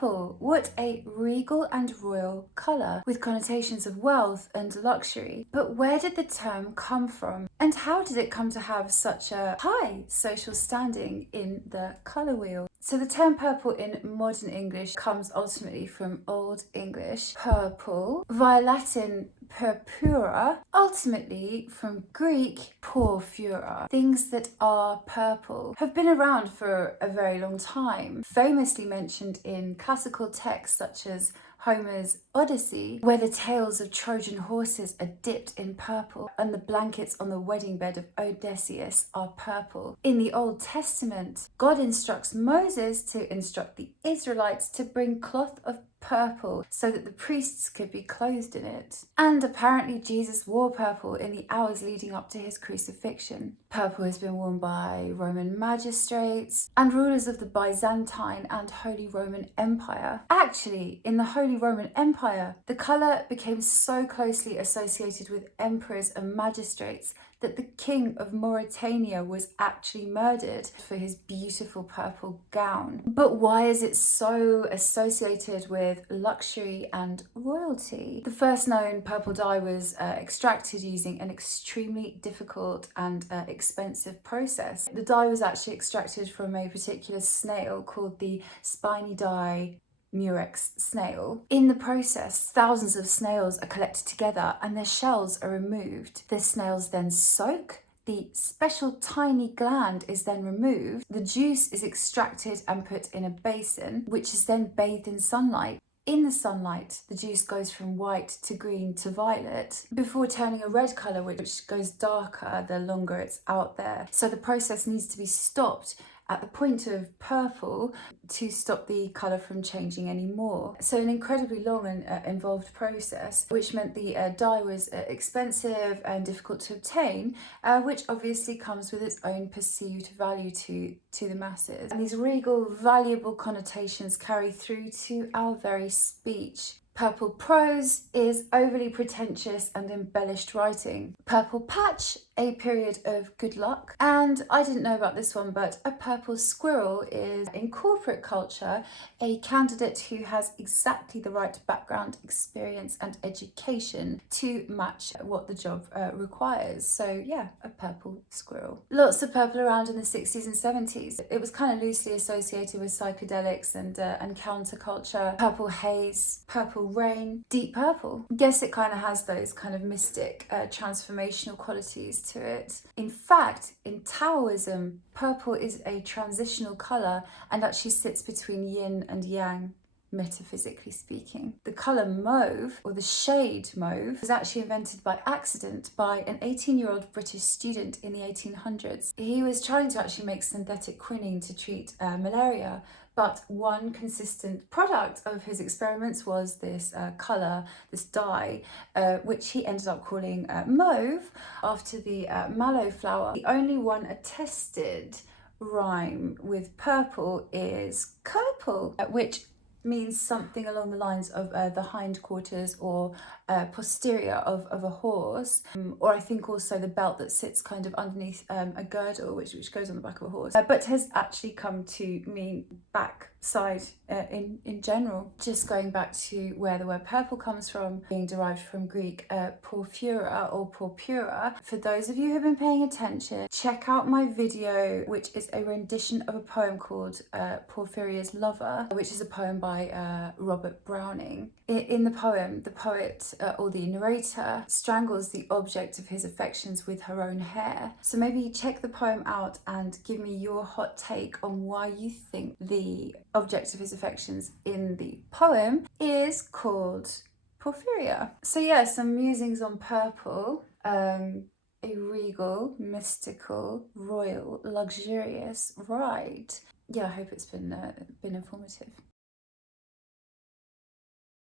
Purple, what a regal and royal colour, with connotations of wealth and luxury. But where did the term come from? And how did it come to have such a high social standing in the colour wheel? So the term purple in modern English comes ultimately from Old English purple, via Latin purpura, ultimately from Greek porphyra. Things that are purple have been around for a very long time, famously mentioned in classical texts such as Homer's Odyssey, where the tails of Trojan horses are dipped in purple and the blankets on the wedding bed of Odysseus are purple. In the Old Testament, God instructs Moses to instruct the Israelites to bring cloth of purple so that the priests could be clothed in it. And apparently Jesus wore purple in the hours leading up to his crucifixion. Purple has been worn by Roman magistrates and rulers of the Byzantine and Holy Roman Empire. Actually, in the Holy Roman Empire, the colour became so closely associated with emperors and magistrates that the king of Mauritania was actually murdered for his beautiful purple gown. But why is it so associated with luxury and royalty? The first known purple dye was extracted using an extremely difficult and expensive process. The dye was actually extracted from a particular snail called the Spinidae murex snail. In the process, thousands of snails are collected together and their shells are removed. The snails then soak. The special tiny gland is then removed. The juice is extracted and put in a basin, which is then bathed in sunlight. In the sunlight, the juice goes from white to green to violet before turning a red colour, which goes darker the longer it's out there. So the process needs to be stopped at the point of purple to stop the colour from changing anymore. So an incredibly long and involved process, which meant the dye was expensive and difficult to obtain, which obviously comes with its own perceived value to the masses. And these regal, valuable connotations carry through to our very speech. Purple prose is overly pretentious and embellished writing. Purple patch, a period of good luck. And I didn't know about this one, but a purple squirrel is, in corporate culture, a candidate who has exactly the right background, experience and education to match what the job requires. So yeah, a purple squirrel. Lots of purple around in the 60s and 70s. It was kind of loosely associated with psychedelics and counterculture. Purple haze, purple rain, deep purple. Guess it kind of has those kind of mystic transformational qualities to it. In fact, in Taoism, purple is a transitional colour and actually sits between yin and yang, metaphysically speaking. The colour mauve, or the shade mauve, was actually invented by accident by an 18-year-old British student in the 1800s. He was trying to actually make synthetic quinine to treat malaria, but one consistent product of his experiments was this colour, this dye, which he ended up calling mauve, after the mallow flower. The only one attested rhyme with purple is purple, which means something along the lines of the hindquarters or posterior of a horse, or I think also the belt that sits kind of underneath a girdle which goes on the back of a horse, but has actually come to mean back side in general. Just going back to where the word purple comes from, being derived from Greek porphyra or purpura. For those of you who have been paying attention, check out my video, which is a rendition of a poem called Porphyria's Lover, which is a poem by Robert Browning. In the poem, the poet or the narrator strangles the object of his affections with her own hair. So maybe check the poem out and give me your hot take on why you think the object of his affections in the poem is called Porphyria. So yeah, some musings on purple. A regal, mystical, royal, luxurious ride. Yeah, I hope it's been informative.